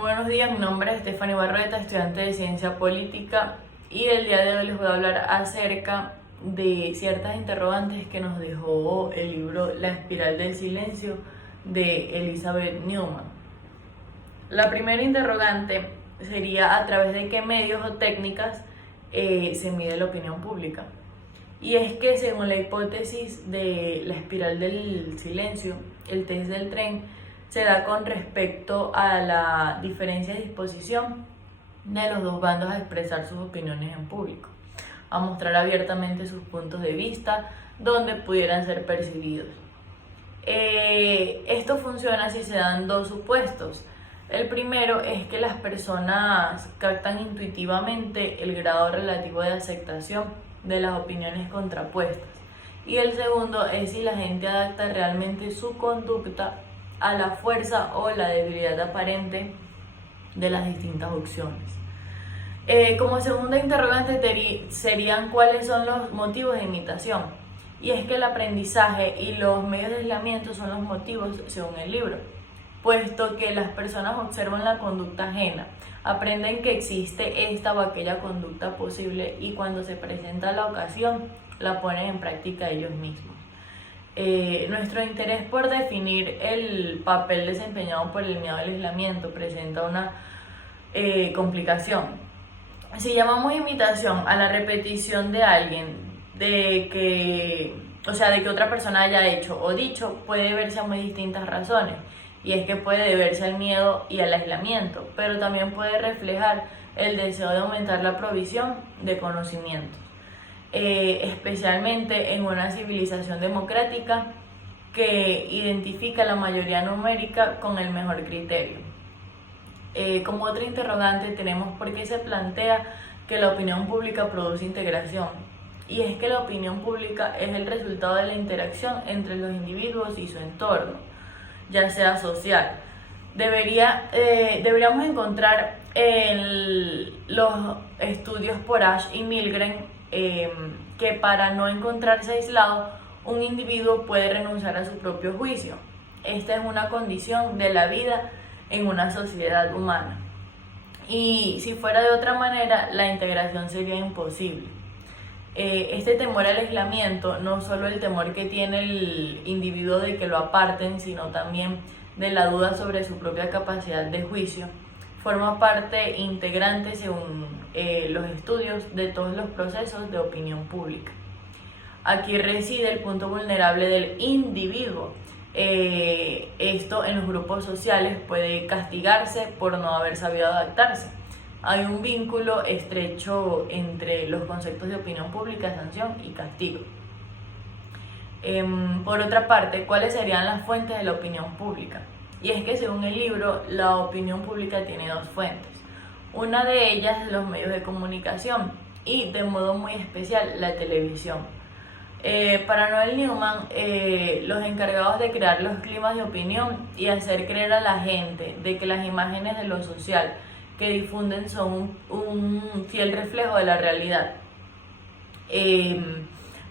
Muy buenos días, mi nombre es Stephanie Barreta, estudiante de Ciencia Política, y el día de hoy les voy a hablar acerca de ciertas interrogantes que nos dejó el libro La espiral del silencio de Elizabeth Newman. La primera interrogante sería a través de qué medios o técnicas se mide la opinión pública. Y es que según la hipótesis de la espiral del silencio, el test del tren se da con respecto a la diferencia de disposición de los dos bandos a expresar sus opiniones en público, a mostrar abiertamente sus puntos de vista donde pudieran ser percibidos. Esto funciona si se dan dos supuestos. El primero es que las personas captan intuitivamente el grado relativo de aceptación de las opiniones contrapuestas. Y el segundo es si la gente adapta realmente su conducta a la fuerza o la debilidad aparente de las distintas opciones. Como segunda interrogante serían cuáles son los motivos de imitación. Y es que el aprendizaje y los medios de aislamiento son los motivos según el libro, puesto que las personas observan la conducta ajena, aprenden que existe esta o aquella conducta posible y cuando se presenta la ocasión la ponen en práctica ellos mismos. Nuestro interés por definir el papel desempeñado por el miedo al aislamiento presenta una complicación. Si llamamos imitación a la repetición de alguien, de que otra persona haya hecho o dicho, puede verse a muy distintas razones. Y es que puede deberse al miedo y al aislamiento, pero también puede reflejar el deseo de aumentar la provisión de conocimientos. Especialmente en una civilización democrática que identifica la mayoría numérica con el mejor criterio. Como otra interrogante tenemos por qué se plantea que la opinión pública produce integración. Y es que la opinión pública es el resultado de la interacción entre los individuos y su entorno, ya sea social. Deberíamos encontrar en los estudios por Ash y Milgren que para no encontrarse aislado, un individuo puede renunciar a su propio juicio. Esta es una condición de la vida en una sociedad humana. Y si fuera de otra manera, la integración sería imposible. Este temor al aislamiento, no solo el temor que tiene el individuo de que lo aparten, sino también de la duda sobre su propia capacidad de juicio, forma parte integrante, según los estudios, de todos los procesos de opinión pública. Aquí reside el punto vulnerable del individuo. Esto en los grupos sociales puede castigarse por no haber sabido adaptarse. Hay un vínculo estrecho entre los conceptos de opinión pública, sanción y castigo. Por otra parte, ¿cuáles serían las fuentes de la opinión pública? Y es que según el libro, la opinión pública tiene dos fuentes. Una de ellas es los medios de comunicación y de modo muy especial la televisión. Para Noel Newman, los encargados de crear los climas de opinión y hacer creer a la gente de que las imágenes de lo social que difunden son un fiel reflejo de la realidad.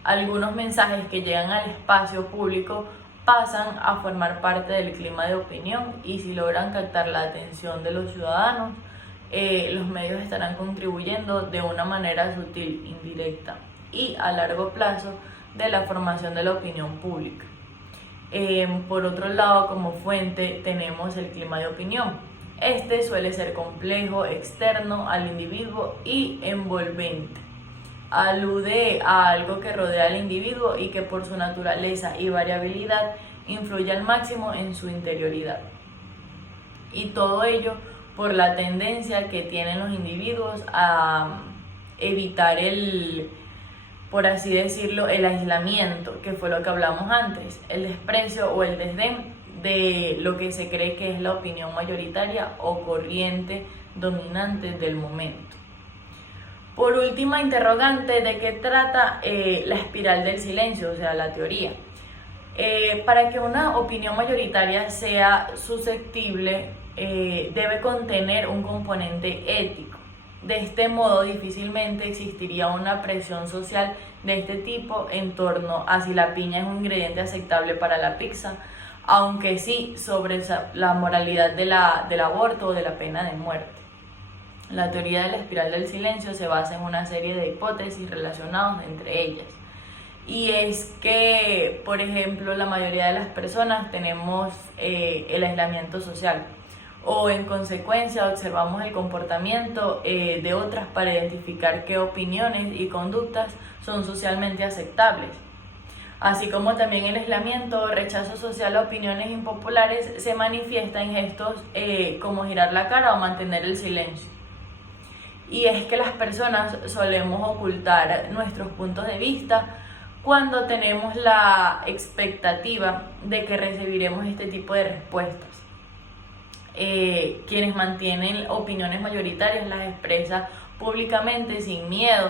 Algunos mensajes que llegan al espacio público pasan a formar parte del clima de opinión y si logran captar la atención de los ciudadanos, los medios estarán contribuyendo de una manera sutil, indirecta y a largo plazo de la formación de la opinión pública. Por otro lado, como fuente tenemos el clima de opinión. Este suele ser complejo, externo al individuo y envolvente. Alude a algo que rodea al individuo y que por su naturaleza y variabilidad influye al máximo en su interioridad. Y todo ello por la tendencia que tienen los individuos a evitar por así decirlo, el aislamiento, que fue lo que hablamos antes, el desprecio o el desdén de lo que se cree que es la opinión mayoritaria o corriente dominante del momento. Por última interrogante, ¿de qué trata la espiral del silencio, o sea, la teoría? Para que una opinión mayoritaria sea susceptible, debe contener un componente ético. De este modo, difícilmente existiría una presión social de este tipo en torno a si la piña es un ingrediente aceptable para la pizza, aunque sí sobre la moralidad del aborto o de la pena de muerte. La teoría de la espiral del silencio se basa en una serie de hipótesis relacionadas entre ellas. Y es que, por ejemplo, la mayoría de las personas tenemos el aislamiento social, o en consecuencia observamos el comportamiento de otras para identificar qué opiniones y conductas son socialmente aceptables. Así como también el aislamiento o rechazo social a opiniones impopulares se manifiesta en gestos como girar la cara o mantener el silencio. Y es que las personas solemos ocultar nuestros puntos de vista cuando tenemos la expectativa de que recibiremos este tipo de respuestas. Quienes mantienen opiniones mayoritarias las expresa públicamente sin miedo,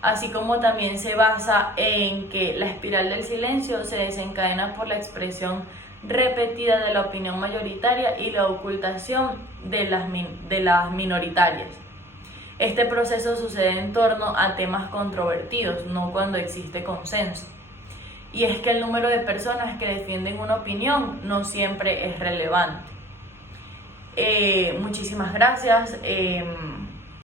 así como también se basa en que la espiral del silencio se desencadena por la expresión repetida de la opinión mayoritaria y la ocultación de las minoritarias. Este proceso sucede en torno a temas controvertidos, no cuando existe consenso. Y es que el número de personas que defienden una opinión no siempre es relevante. Muchísimas gracias.